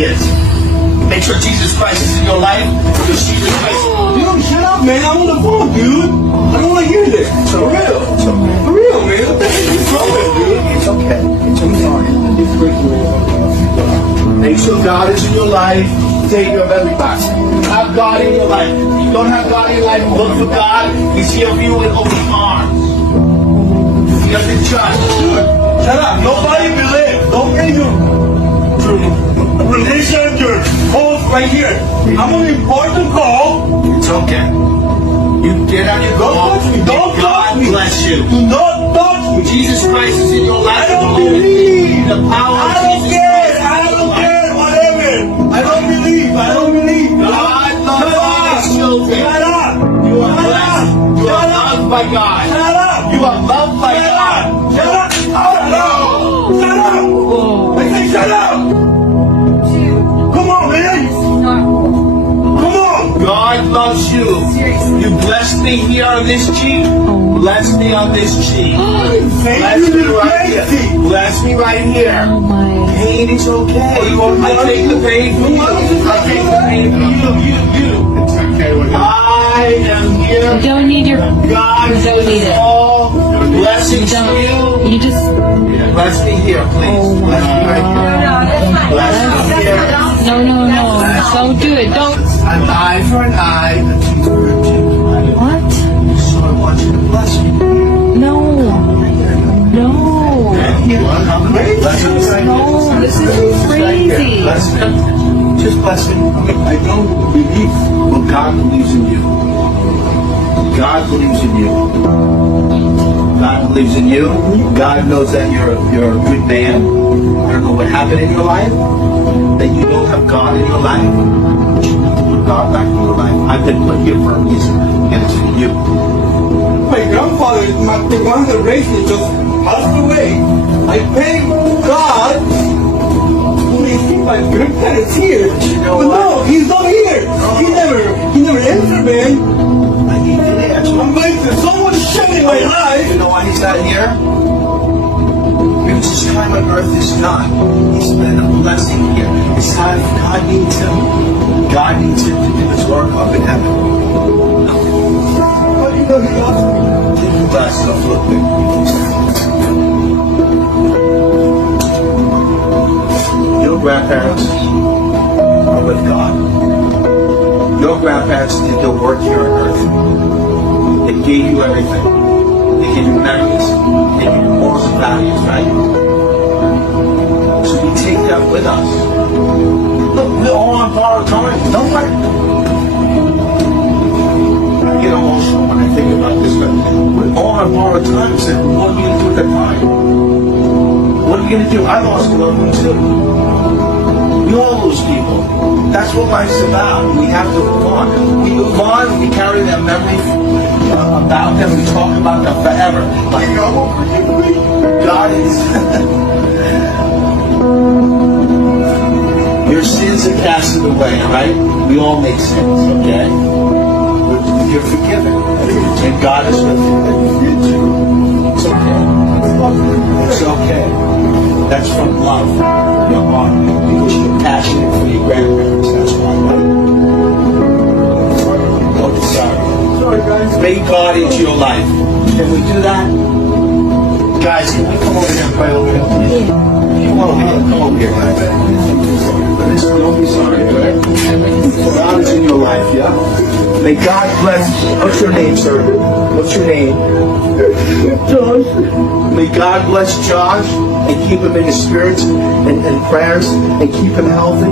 He is. Make sure Jesus Christ is in your life. Because Jesus Christ. Dude, shut up, man. I'm on the phone, dude. I don't want to hear this. For real. It's okay. For real, man. What the heck is wrong with you, dude? It's okay. I'm sorry. Make sure God is in your life. Take your belly back. Have God in your life. If you don't have God in your life, look for God. He's here for you with open arms. He doesn't judge. Shut up. Nobody believes. Don't bring your religion, your host right here. I'm on an important call. It's okay. You get on your Don't goal. touch me. Don't God touch me. bless you. Do not touch me. Jesus Christ is in your life. I don't believe. The power of I don't Jesus care. Christ. I don't care. Whatever. I don't believe. I don't believe. God loves all his children. Shut up. You are blessed. You are loved by God. Shut up. You are loved by Shut God. up. Shut up. Shut up. Shut up. I say shut up. Come on, man. Come on. God loves you. You blessed me here on this cheek. Bless me on this cheek. Bless me right here. Bless me right here. Oh my. Pain is okay. I take the pain for you. I take the pain for you. It's okay with you. I am here. You don't need your. God You don't need is it. all blessings to you. Don't. You just. Bless me here, please. Oh Bless me right here. Bless me here. No. Don't do it. Don't. An eye for an eye, a tooth for a tooth. What? So I want you to bless me. No. No. I'm crazy. No. This is crazy. Bless me. Just bless me. I don't believe. Well, God believes in you. God believes in you. God believes in you. God knows that you're a good man. I don't know what happened in your life. That you don't have God in your life. But you need to put God back in your life. I've been put here for a reason. And it's for you. My grandfather, the one that raised me, just passed away. I thank God. Only see my grandparents here. know But what? no, he's not here. He never answered, man. I need to answer. I'm going through so much shit in my life. You know why he's not here? Because his time on earth is done. He's been a blessing here. It's time God needs him. God needs him to do his work up in heaven. How do you know he loves me? Bless the flipping. Your grandparents are with God. Your grandparents did their work here on earth. They gave you everything. They gave you memories. They gave you morals and values, right? So we take that with us. Look, we're all on borrowed time. Don't worry. I get emotional when I think about this, but we're all on borrowed time. So what are we going to do with that time? What are we going to do? I lost a loved one too. We all lose people. That's what life's about. We have to move on. We move on, we carry their memory about them, we talk about them forever. Like, God is. Your sins are casted away, right? We all make sins, okay? But you're forgiven. And God is with you. It's okay. It's okay. That's from love. Your heart. Because you're passionate for your grandparents. That's why. Oh, sorry. Sorry, guys. Make God into your life. Can we do that? Guys, can we come over here and pray over here, please? Come over here. Come over here, guys. Listen, don't be sorry, okay? God is in your life, yeah? May God bless. What's your name, sir? What's your name? Josh. May God bless Josh and keep him in his spirits and prayers and keep him healthy.